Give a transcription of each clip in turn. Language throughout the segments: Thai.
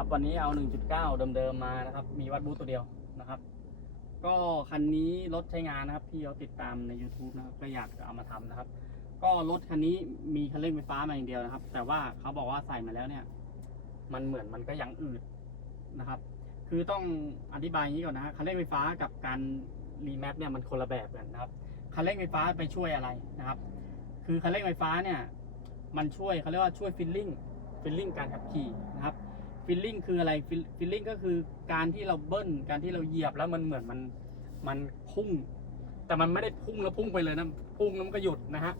ครับ วันนี้เอา 1.9 เดิมๆมานะครับ มีวัดบูธตัวเดียวนะครับ ก็คันนี้รถใช้งานนะครับที่เราติดตามใน YouTube นะครับก็อยากจะเอามาทำนะครับ ก็รถคันนี้มีคันเร่งไฟฟ้ามาอย่างเดียวนะครับ แต่ว่าเขาบอกว่าใส่มาแล้วเนี่ย มันเหมือนมันก็ยังอืดนะครับ คือต้องอธิบายอย่างนี้ก่อนนะฮะคันเร่งไฟฟ้ากับการรีแมปเนี่ยมันคนละแบบกันนะครับคันเร่งไฟฟ้าไปช่วยอะไรนะครับ คือคันเร่งไฟฟ้าเนี่ย มันช่วยเขาเรียกว่าช่วยฟิลลิ่งฟิลลิ่งการขับขี่นะครับ ฟิลลิ่งคืออะไรฟิลลิ่งก็คือการที่เราเบิ้ลการที่เราเหยียบแล้วมันเหมือนมันมันพุ่ง แต่มันไม่ได้พุ่งแล้วพุ่งไปเลยนะพุ่งแล้วมันก็หยุดนะฮะ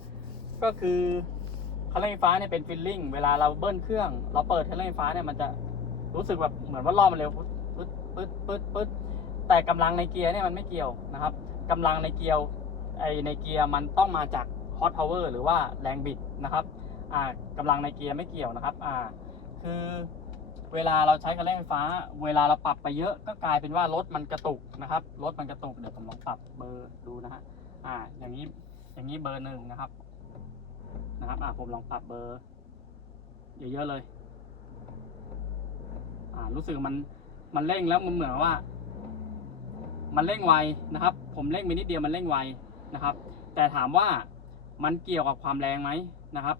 ก็คือคันเร่งไฟฟ้าเนี่ยเป็นฟิลลิ่งเวลาเราเบิ้ลเครื่อง เราเปิดคันเร่งไฟฟ้าเนี่ยมันจะรู้สึกแบบเหมือนว่าล้อมันเร็วปึ๊ดปึ๊ดปึ๊ดปึ๊ดแต่กำลังในเกียร์เนี่ยมันไม่เกี่ยวนะครับกำลังในเกียร์ไอในเกียร์มันต้องมาจาก hot power หรือว่าแรงบิดนะครับอ่ากำลังในเกียร์ไม่เกี่ยวนะครับอ่าคือ เวลาเราใช้คันเร่งไฟฟ้า เวลาเราปรับไปเยอะก็กลายเป็นว่ารถมันกระตุกนะครับ รถมันกระตุกเดี๋ยวผมลองปรับเบอร์ดูนะฮะอ่า อย่างนี้อย่างนี้เบอร์หนึ่งนะครับ นะครับอ่าผมลองปรับเบอร์ เยอะๆเลย อ่ารู้สึกมันมันเร่งแล้วมันเหมือนว่า มันเร่งไวนะครับ ผมเร่งไปนิดเดียวมันเร่งไวนะครับ แต่ถามว่ามันเกี่ยวกับความแรงไหมนะครับ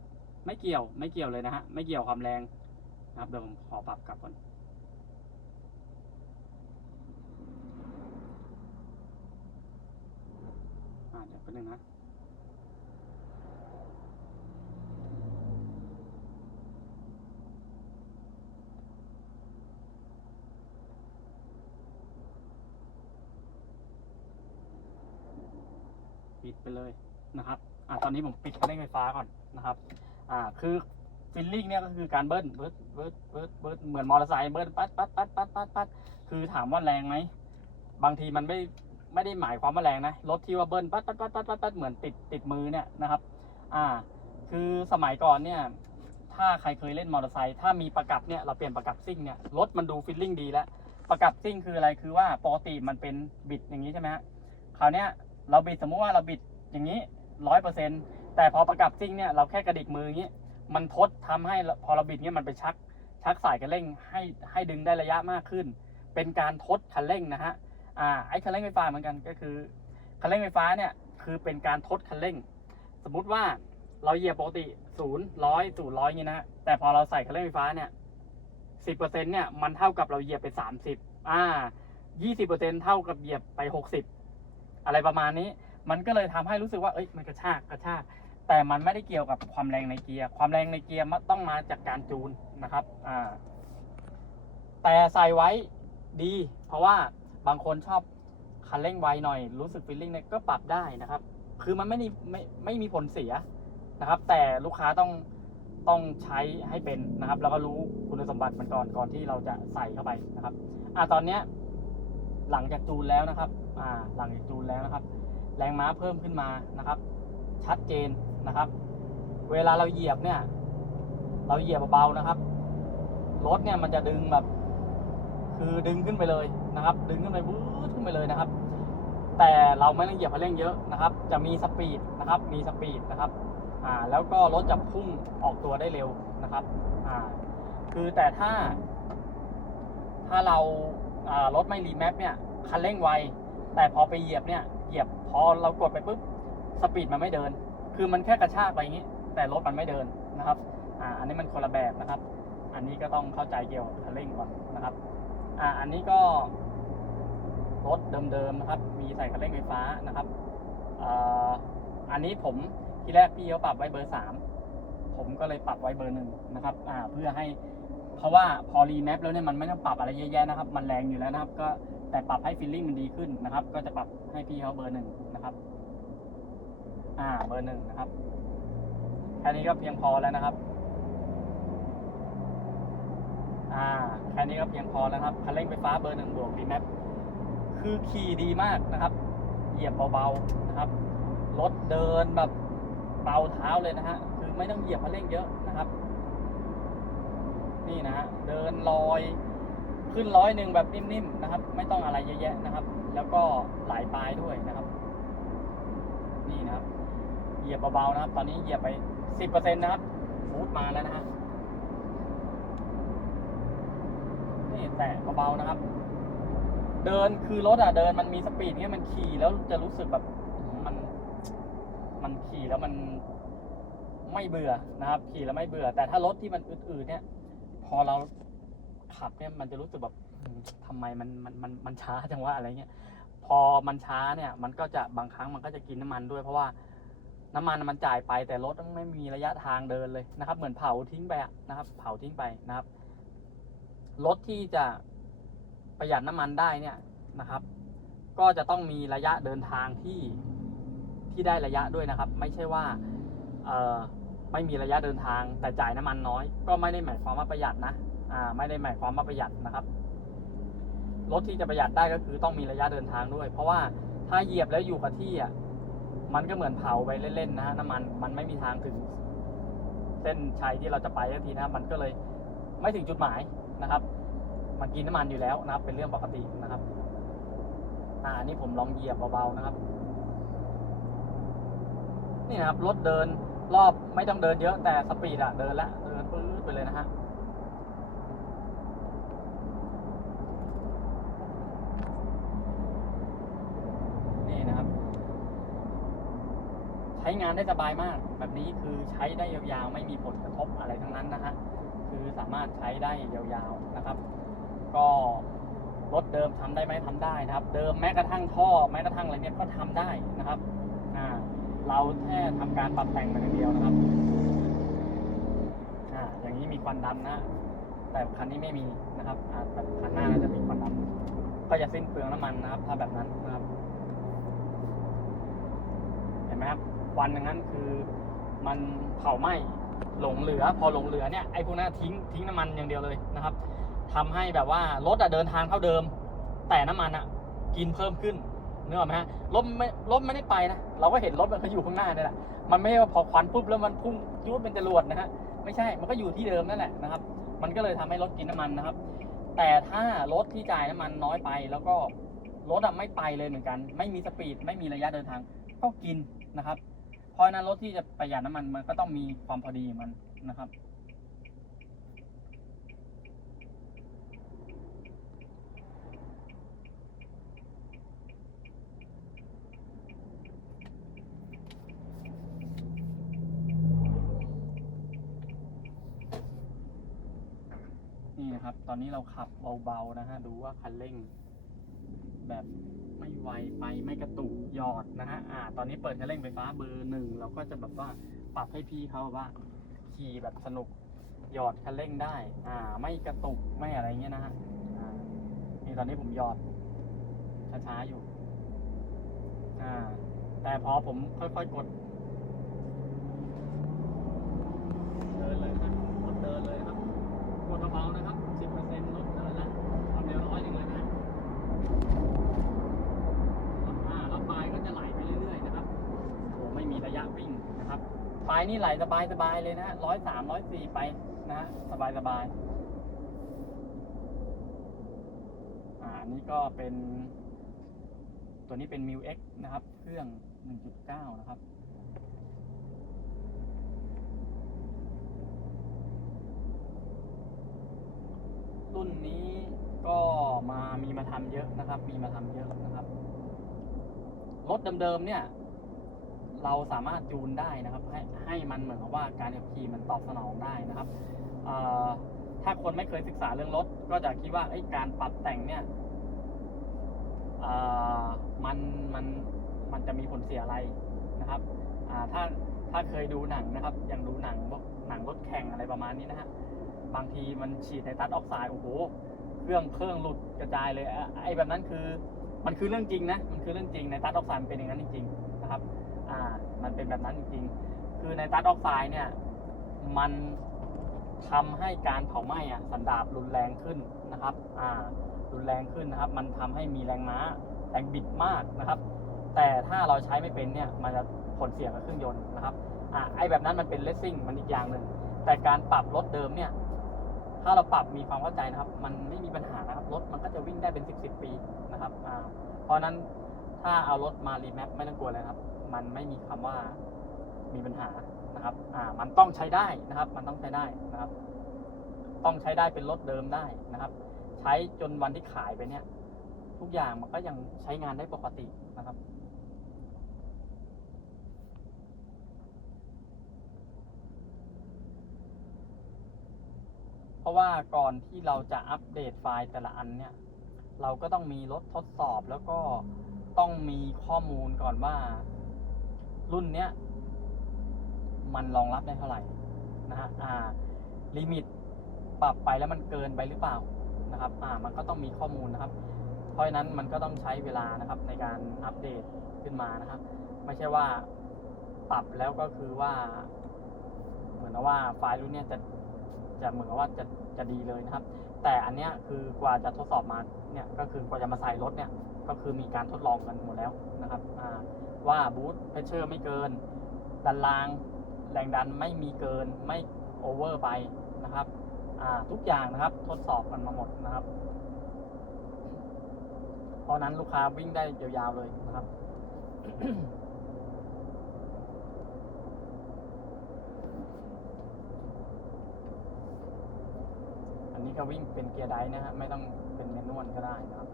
ไม่เกี่ยวไม่เกี่ยวเลยนะฮะไม่เกี่ยวความแรง นะครับเดี๋ยวผมขอปรับกลับก่อน อ่าเดี๋ยวแป๊บนึงนะปิดไปเลยนะครับ อ่าตอนนี้ผมปิดคันเร่งไฟฟ้าก่อนนะครับ อ่า คือ ฟิลลิ่งเนี่ยก็คือการเบิ้ลเบิ้ลเบิ้ลเบิ้ลเบิ้ลเหมือนมอเตอร์ไซค์เบิ้ลปัดปัดปัดปัดปัดปัดคือถามว่าแรงไหมบางทีมันไม่ไม่ได้หมายความว่าแรงนะรถที่ว่าเบิ้ลปัดปัดปัดปัดปัดปัดเหมือนติดติดมือเนี่ยนะครับ อ่า คือสมัยก่อนเนี่ย ถ้าใครเคยเล่นมอเตอร์ไซค์ถ้ามีประกับเนี่ยเราเปลี่ยนประกับซิ่งเนี่ยรถมันดูฟิลลิ่งดีแล้วประกับซิ่งคืออะไรคือว่าปกติมันเป็นบิดอย่างนี้ใช่ไหมฮะคราวเนี้ยเราบิดสมมุติว่าเราบิดอย่างนี้ร้อยเปอร์เซ็นต์แต่พอประกับซิ่งเนี่ยเราแค่กระดิกมืออย่างนี้ มันทดทำให้พอเราบิดเนี่ยมันไปชักชักสายคันเร่งให้ให้ดึงได้ระยะมากขึ้น เป็นการทดคันเร่งนะฮะอ่าไอ้คันเร่งไฟฟ้าเหมือนกันก็คือคันเร่งไฟฟ้าเนี่ยคือเป็นการทดคันเร่ง สมมุติว่าเราเหยียบปกติศูนย์ร้อยศูนย์ร้อยอย่างนี้นะฮะแต่พอเราใส่คันเร่งไฟฟ้าเนี่ยสิบเปอร์เซ็นต์เนี่ยมันเท่ากับเราเหยียบไปสามสิบอ่ายี่สิบเปอร์เซ็นต์เท่ากับเหยียบไปหกสิบอะไรประมาณนี้ มันก็เลยทำให้รู้สึกว่าเอ้ยมันกระชากกระชาก แต่มันไม่ได้เกี่ยวกับความแรงในเกียร์ ความแรงในเกียร์มันต้องมาจากการจูนนะครับ อ่า แต่ใส่ไว้ดี เพราะว่าบางคนชอบคันเร่งไวหน่อย รู้สึกฟีลลิ่งเนี่ยก็ปรับได้นะครับ คือมันไม่มีไม่ไม่มีผลเสียนะครับ แต่ลูกค้าต้องต้องใช้ให้เป็นนะครับ แล้วก็รู้คุณสมบัติมันก่อนก่อนที่เราจะใส่เข้าไปนะครับ อ่าตอนเนี้ยหลังจากจูนแล้วนะครับ อ่า หลังจากจูนแล้วนะครับ แรงม้าเพิ่มขึ้นมานะครับ ชัดเจน นะครับ เวลาเราเหยียบเนี่ย เราเหยียบเบาๆนะครับ รถเนี่ยมันจะดึงแบบ คือดึงขึ้นไปเลยนะครับ ดึงขึ้นไปวืดขึ้นไปเลยนะครับ แต่เราไม่ต้องเหยียบคันเร่งเยอะนะครับ จะมีสปีดนะครับ มีสปีดนะครับ อ่า แล้วก็รถจะพุ่งออกตัวได้เร็วนะครับ อ่า คือแต่ถ้า ถ้าเราอ่ารถไม่รีแมปเนี่ยคันเร่งไว แต่พอไปเหยียบเนี่ยเหยียบพอเรากดไปปุ๊บสปีดมันไม่เดิน คือมันแค่กระชากไปอย่างนี้ แต่รถมันไม่เดินนะครับอ่าอันนี้มันคนละแบบนะครับ อันนี้ก็ต้องเข้าใจเกี่ยวกับคันเร่งก่อนนะครับอ่าอันนี้ก็รถเดิมๆนะครับ มีใส่คันเร่งไฟฟ้านะครับอ่าอันนี้ผมที่แรกพี่เขาปรับไว้เบอร์สามผมก็เลยปรับไว้เบอร์หนึ่งนะครับอ่าเพื่อให้เพราะว่าพอรีแมปแล้วเนี่ยมันไม่ต้องปรับอะไรเยอะแยะนะครับ มันแรงอยู่แล้วนะครับ ก็แต่ปรับให้ฟีลลิ่งมันดีขึ้นนะครับ ก็จะปรับให้พี่เขาเบอร์หนึ่งนะครับ อ่าเบอร์หนึ่งนะครับแค่นี้ก็เพียงพอแล้วนะครับ อ่าแค่นี้ก็เพียงพอแล้วครับคันเร่งไฟฟ้าเบอร์หนึ่งบวกรีแมปคือขี่ดีมากนะครับ เหยียบเบาๆนะครับรถเดินแบบเบาเท้าเลยนะฮะคือไม่ต้องเหยียบคันเร่งเยอะนะครับ นี่นะฮะเดินลอยขึ้นร้อยหนึ่งแบบนิ่มๆนะครับ ไม่ต้องอะไรเยอะแยะนะครับ แล้วก็หลายปลายด้วยนะครับ นี่นะครับ ยียบเบาๆนะครับ ตอนนี้เหยียบไปสิบเปอร์เซ็นต์นะครับฟูดมาแล้วนะฮะนี่แต่เบาๆนะครับ เดินคือรถอะเดินมันมีสปีดเนี่ยมันขี่แล้วจะรู้สึกแบบมัน มันขี่แล้วมันไม่เบื่อนะครับ ขี่แล้วไม่เบื่อ แต่ถ้ารถที่มันอืดๆเนี่ย พอเราขับเนี่ยมันจะรู้สึกแบบอืมทำไมมันมันมันมันช้าจังวะอะไรเงี้ยพอมันช้าเนี่ย มันก็จะบางครั้งมันก็จะกินน้ำมันด้วยเพราะว่า น้ำมันมันจ่ายไปแต่รถไม่มีระยะทางเดินเลยนะครับ เหมือนเผาทิ้งไปนะครับ เผาทิ้งไปนะครับ รถที่จะประหยัดน้ำมันได้เนี่ยนะครับ ก็จะต้องมีระยะเดินทางที่ที่ได้ระยะด้วยนะครับ ไม่ใช่ว่าเออไม่มีระยะเดินทางแต่จ่ายน้ำมันน้อย ก็ไม่ได้หมายความว่าประหยัดนะอ่าไม่ได้หมายความว่าประหยัดนะครับรถที่จะประหยัดได้ก็คือต้องมีระยะเดินทางด้วย เพราะว่าถ้าเหยียบแล้วอยู่กับที่อะ มันก็เหมือนเผาไปเล่นๆนะฮะน้ำมันมันไม่มีทางถึง เส้นชัยที่เราจะไปทันทีนะมันก็เลยไม่ถึงจุดหมายนะครับ มันกินน้ำมันอยู่แล้วนะครับ เป็นเรื่องปกตินะครับอ่าอันนี้ผมลองเหยียบเบาๆนะครับ นี่นะครับรถเดินรอบไม่ต้องเดินเยอะแต่สปีดอะเดินละเดินปื๊ดไปเลยนะฮะ นี่นะครับ ใช้งานได้สบายมาก แบบนี้คือใช้ได้ยาวๆ ไม่มีผลกระทบอะไรทั้งนั้นนะฮะคือสามารถใช้ได้ยาวๆนะครับ ก็รถเดิมทำได้ไหมทำได้นะครับ เดิมแม้กระทั่งท่อแม้กระทั่งอะไรเนี่ยก็ทำได้นะครับอ่าเราแค่ทำการปรับแต่งมาอย่างเดียวนะครับอ่าอย่างนี้มีควันดำนะ แต่คันนี้ไม่มีนะครับอ่าแบบคันหน้าจะมีควันดำก็จะสิ้นเปลืองน้ำมันนะครับ ถ้าแบบนั้นนะครับ เห็นไหมครับ วันอย่างนั้นคือมันเผาไหม้หลงเหลือ พอหลงเหลือเนี่ยไอ้พวกนั้นทิ้งทิ้งน้ำมันอย่างเดียวเลยนะครับทำให้แบบว่ารถอะเดินทางเท่าเดิม แต่น้ำมันอะกินเพิ่มขึ้นเนื้ออกไหมฮะรถไม่รถไม่ได้ไปนะเราก็เห็นรถมันก็อยู่ข้างหน้านี่แหละมันไม่ใช่ว่าพอควันปุ๊บแล้วมันพุ่งจุดเป็นจรวดนะฮะไม่ใช่มันก็อยู่ที่เดิมนั่นแหละนะครับ มันก็เลยทำให้รถกินน้ำมันนะครับ แต่ถ้ารถที่จ่ายน้ำมันน้อยไปแล้วก็รถอะไม่ไปเลยเหมือนกัน ไม่มีสปีดไม่มีระยะเดินทางก็กินนะครับ เพราะนั้นรถที่จะประหยัดน้ำมันมันก็ต้องมีความพอดีมันนะครับ นี่นะครับ ตอนนี้เราขับเบาๆนะฮะ ดูว่าคันเร่งแบบ ไม่ไวไปไม่กระตุกหยอดนะฮะอ่าตอนนี้เปิดคันเร่งไฟฟ้าเบอร์หนึ่งเราก็จะแบบว่าปรับให้พี่เขาว่าขี่แบบสนุกหยอดคันเร่งได้ อ่า ไม่กระตุกไม่อะไรเงี้ยนะฮะอ่านี่ตอนนี้ผมหยอดช้าๆอยู่ อ่า แต่พอผมค่อยๆกดเดินเลยครับรถเดินเลยครับ กดเบาๆนะครับ 10%ลดเดินละความเร็วร้อยหนึ่งเลยนะอ่ารถปลายก็จะไหลไปเรื่อยๆนะครับ โอ้ไม่มีระยะวิ่งนะครับ ปลายนี่ไหลสบายๆเลยนะฮะร้อยสามร้อยสี่ไปนะฮะสบายๆอ่านี่ก็เป็น ตัวนี้เป็น m ิ w X นะครับ เครื่อง1.9นะครับรุ่นนี้ก็มามีมาทำเยอะนะครับ มีมาทำเยอะนะครับ รถเดิมๆเนี่ย เราสามารถจูนได้นะครับ ให้ให้มันเหมือนกับว่าการขับขี่มันตอบสนองได้นะครับถ้าคนไม่เคยศึกษาเรื่องรถ ก็จะคิดว่าการปรับแต่งเนี่ยมันมันมันจะมีผลเสียอะไรนะครับถ้าถ้าเคยดูหนังนะครับ อย่างดูหนังพวกหนังรถแข่งอะไรประมาณนี้นะฮะบางทีมันฉีดไนตรัสออกไซด์โอ้โหเครื่องเครื่องหลุดกระจายเลยไอ้แบบนั้นคือมันคือเรื่องจริงนะมันคือเรื่องจริงไนตรัสออกไซด์เป็นอย่างนั้นจริงๆนะครับ มันเป็นแบบนั้นจริงๆ คือไนตรัสออกไซด์เนี่ย มันทำให้การเผาไหม้อะสันดาบรุนแรงขึ้นนะครับ อ่า รุนแรงขึ้นนะครับ มันทำให้มีแรงม้าแรงบิดมากนะครับ แต่ถ้าเราใช้ไม่เป็นเนี่ย มันจะผลเสียกับเครื่องยนต์นะครับ อ่า ไอแบบนั้นมันเป็นเลสซิ่งมันอีกอย่างหนึ่ง แต่การปรับรถเดิมเนี่ย ถ้าเราปรับมีความเข้าใจนะครับ มันไม่มีปัญหานะครับ รถมันก็จะวิ่งได้เป็นสิบสิบปีนะครับ อ่า เพราะนั้นถ้าเอารถมารีแมปไม่ต้องกลัวเลยครับ มันไม่มีคำว่ามีปัญหานะครับ อ่า มันต้องใช้ได้นะครับ มันต้องใช้ได้นะครับ ต้องใช้ได้เป็นรถเดิมได้นะครับ ใช้จนวันที่ขายไปเนี่ย ทุกอย่างมันก็ยังใช้งานได้ปกตินะครับเพราะว่าก่อนที่เราจะอัปเดตไฟล์แต่ละอันเนี่ย เราก็ต้องมีรถทดสอบแล้วก็ต้องมีข้อมูลก่อนว่า รุ่นเนี้ย มันรองรับได้เท่าไหร่นะฮะอ่าลิมิตปรับไปแล้วมันเกินไปหรือเปล่านะครับ อ่า มันก็ต้องมีข้อมูลนะครับ เพราะฉะนั้นมันก็ต้องใช้เวลานะครับ ในการอัปเดตขึ้นมานะครับ ไม่ใช่ว่าปรับแล้วก็คือว่า เหมือนว่าไฟล์รุ่นเนี้ยจะจะเหมือนว่าจะจะดีเลยนะครับ แต่อันเนี้ยคือกว่าจะทดสอบมาเนี่ยก็คือกว่าจะมาใส่รถเนี่ย ก็คือมีการทดลองกันหมดแล้วนะครับว่าบูทเพชเชอร์ไม่เกิน ดันรางแรงดันไม่มีเกินไม่โอเวอร์ไปนะครับทุกอย่างนะครับทดสอบกันมาหมดนะครับ เพราะนั้นลูกค้าวิ่งได้ยาวๆเลยนะครับอันนี้ก็วิ่งเป็นเกียร์ไดนะฮะไม่ต้องเป็นแมนนวลก็ได้นะครับ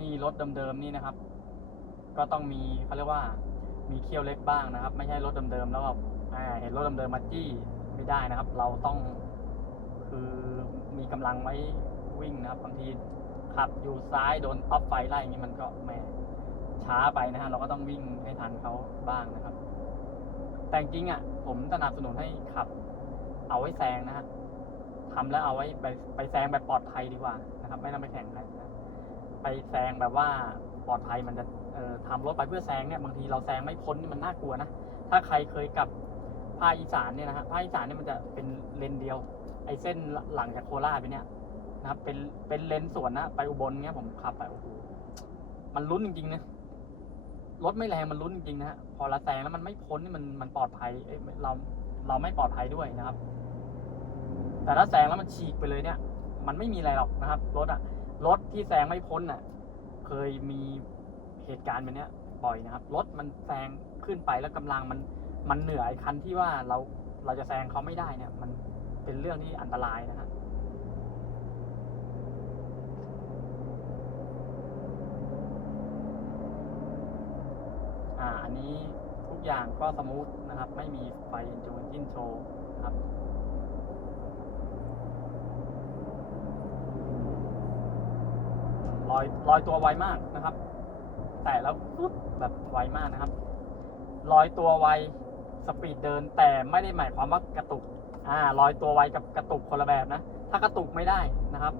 นี่รถเดิมๆนี่นะครับ ก็ต้องมีเขาเรียกว่า มีเคี่ยวเล็กบ้างนะครับ ไม่ใช่รถเดิมๆแล้วแบบเห็นรถเดิมๆมาจี้ไม่ได้นะครับ เราต้องคือมีกำลังไว้วิ่งนะครับบางทีขับอยู่ซ้ายโดนท็อปไฟไล่อย่างนี้มันก็แหมช้าไปนะฮะเราก็ต้องวิ่งให้ทันเขาบ้างนะครับ แต่จริงๆอะ ผมสนับสนุนให้ขับ เอาไว้แซงนะฮะทำแล้วเอาไว้ไปไปแซงแบบปลอดภัยดีกว่านะครับ ไม่ต้องไปแข่งกันนะ ไปแซงแบบว่าปลอดภัยมันจะทำรถไปเพื่อแซงเนี่ยบางทีเราแซงไม่พ้นนี่มันน่ากลัวนะ ถ้าใครเคยกับภาคอีสานเนี่ยนะฮะภาคอีสานเนี่ยมันจะเป็นเลนเดียว ไอ้เส้นหลังจากโคราชไปเนี่ยนะครับเป็นเป็นเลนสวนนะไปอุบลเนี่ยผมขับไปโอ้โหมันลุ้นจริงๆนะรถไม่แรงมันลุ้นจริงๆนะฮะพอเราแซงแล้วมันไม่พ้นนี่มันมันปลอดภัยเอ้ยเราเราไม่ปลอดภัยด้วยนะครับ แต่ถ้าแซงแล้วมันฉีกไปเลยเนี่ย มันไม่มีอะไรหรอกนะครับรถอะ รถที่แซงไม่พ้นอะเคยมีเหตุการณ์แบบนี้ยบ่อยนะครับ รถมันแซงขึ้นไปแล้วกำลังมันมันเหนือไอ้คันที่ว่าเราเราจะแซงเขาไม่ได้เนี่ย มันเป็นเรื่องที่อันตรายนะฮะอ่า อันนี้ทุกอย่างก็สมูทนะครับ ไม่มีไฟจูนจินโชว์ครับ ลอยลอยตัวไวมากนะครับ แต่แล้วปุ๊บแบบไวมากนะครับลอยตัวไวสปีดเดิน แต่ไม่ได้หมายความว่ากระตุกอ่าลอยตัวไวกับกระตุกคนละแบบนะ ถ้ากระตุกไม่ได้นะครับ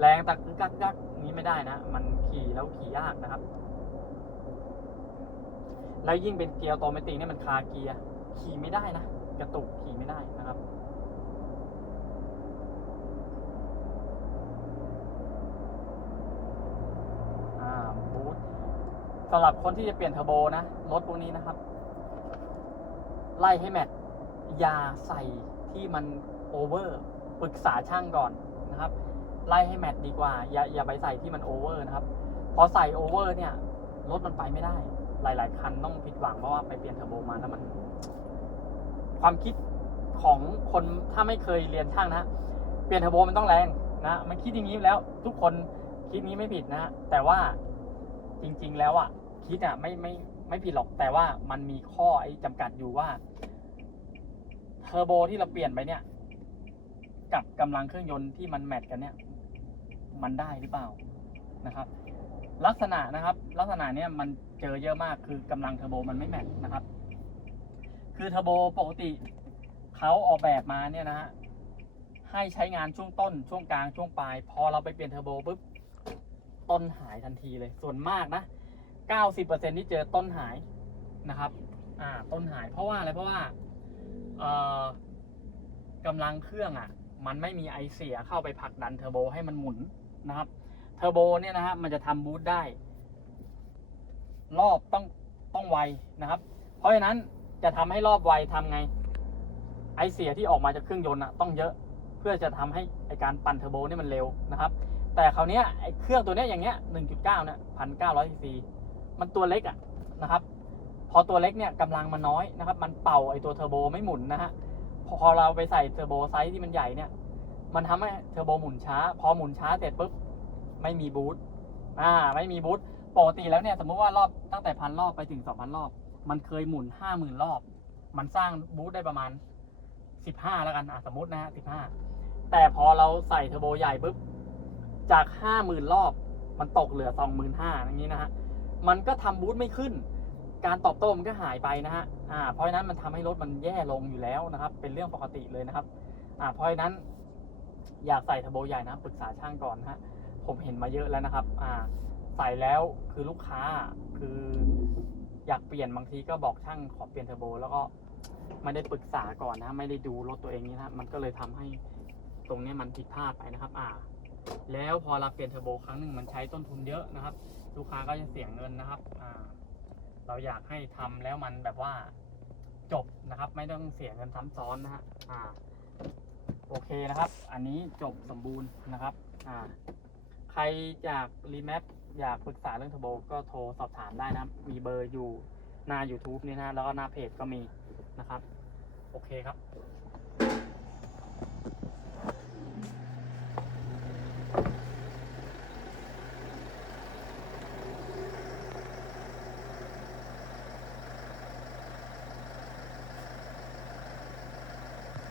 แรงตะกึกกักกักนี้ไม่ได้นะ มันขี่แล้วขี่ยากนะครับ แล้วยิ่งเป็นเกียร์ออโตเมติกเนี่ยมันคาเกียร์ขี่ไม่ได้นะ กระตุกขี่ไม่ได้นะครับ อ่าบูท สำหรับคนที่จะเปลี่ยนเทอร์โบนะรถพวกนี้นะครับ ไล่ให้แมทอย่าใส่ที่มันโอเวอร์ปรึกษาช่างก่อนนะครับ ไล่ให้แมทดีกว่า อย่าอย่าไปใส่ที่มันโอเวอร์นะครับพอใส่โอเวอร์เนี่ยรถมันไปไม่ได้ หลาย ๆ คันต้องผิดหวังเพราะว่าไปเปลี่ยนเทอร์โบมาแล้วมัน ความคิดของคนถ้าไม่เคยเรียนช่างนะเปลี่ยนเทอร์โบมันต้องแรงนะมันคิดอย่างนี้แล้ว ทุกคนคิดนี้ไม่ผิดนะแต่ว่าจริง ๆ แล้วอะ คิดอะไม่ไม่ไม่ผิดหรอกแต่ว่ามันมีข้อไอ้จำกัดอยู่ว่าเทอร์โบที่เราเปลี่ยนไปเนี่ย กับกำลังเครื่องยนต์ที่มันแมทกันเนี่ย มันได้หรือเปล่านะครับ ลักษณะนะครับ ลักษณะเนี้ยมันเจอเยอะมากคือกำลังเทอร์โบมันไม่แมทนะครับ คือเทอร์โบปกติเขาออกแบบมาเนี่ยนะฮะให้ใช้งานช่วงต้นช่วงกลางช่วงปลาย พอเราไปเปลี่ยนเทอร์โบปุ๊บต้นหายทันทีเลยส่วนมากนะ 90%ที่เจอต้นหายนะครับ อ่า ต้นหายเพราะว่าอะไรเพราะว่า เอ่อกำลังเครื่องอะ มันไม่มีไอเสียเข้าไปผลักดันเทอร์โบให้มันหมุนนะครับ เทอร์โบเนี่ยนะฮะมันจะทำบูทได้ รอบต้องต้องไวนะครับ เพราะฉะนั้นจะทำให้รอบไวทำไง ไอเสียที่ออกมาจากเครื่องยนต์อะต้องเยอะเพื่อจะทำให้ไอการปั่นเทอร์โบนี่มันเร็วนะครับแต่คราวนี้ไอเครื่องตัวเนี้ยอย่างเงี้ย 1.9 เนี่ย 1,900ซีซี มันตัวเล็กอะนะครับ พอตัวเล็กเนี่ยกำลังมันน้อยนะครับ มันเป่าไอตัวเทอร์โบไม่หมุนนะฮะพอเราไปใส่เทอร์โบไซส์ที่มันใหญ่เนี่ย มันทำให้เทอร์โบหมุนช้า พอหมุนช้าเสร็จปุ๊บไม่มีบูทอ่าไม่มีบูทปกติแล้วเนี่ยสมมติว่ารอบตั้งแต่พันรอบไปถึงสองพันรอบ มันเคยหมุนห้าหมื่นรอบ มันสร้างบูทได้ประมาณสิบห้าแล้วกันอะสมมตินะฮะสิบห้าแต่พอเราใส่เทอร์โบใหญ่ปุ๊บจากห้าหมื่นรอบ มันตกเหลือสองหมื่นห้าอย่างนี้นะฮะ มันก็ทำบูทไม่ขึ้น การตอบโต้มันก็หายไปนะฮะอ่าเพราะฉะนั้นมันทำให้รถมันแย่ลงอยู่แล้วนะครับ เป็นเรื่องปกติเลยนะครับอ่าเพราะฉะนั้น อยากใส่เทอร์โบใหญ่นะปรึกษาช่างก่อนนะฮะผมเห็นมาเยอะแล้วนะครับอ่าใส่แล้วคือลูกค้าคืออยากเปลี่ยนบางทีก็บอกช่างขอเปลี่ยนเทอร์โบ แล้วก็ไม่ได้ปรึกษาก่อนนะ ไม่ได้ดูรถตัวเองนี่นะมันก็เลยทำให้ตรงนี้มันผิดพลาดไปนะครับ อ่า แล้วพอเราเปลี่ยนเทอร์โบครั้งหนึ่งมันใช้ต้นทุนเยอะนะครับ ลูกค้าก็จะเสียเงินนะครับอ่าเราอยากให้ทำแล้วมันแบบว่าจบนะครับ ไม่ต้องเสียเงินซ้ำซ้อนนะฮะอ่าโอเคนะครับ อันนี้จบสมบูรณ์นะครับอ่าใครอยากรีแมปอยากปรึกษาเรื่องทบก็โทรสอบถามได้นะมีเบอร์อยู่หน้า YouTube นี่นะแล้วก็หน้าเพจก็มีนะครับ โอเคครับ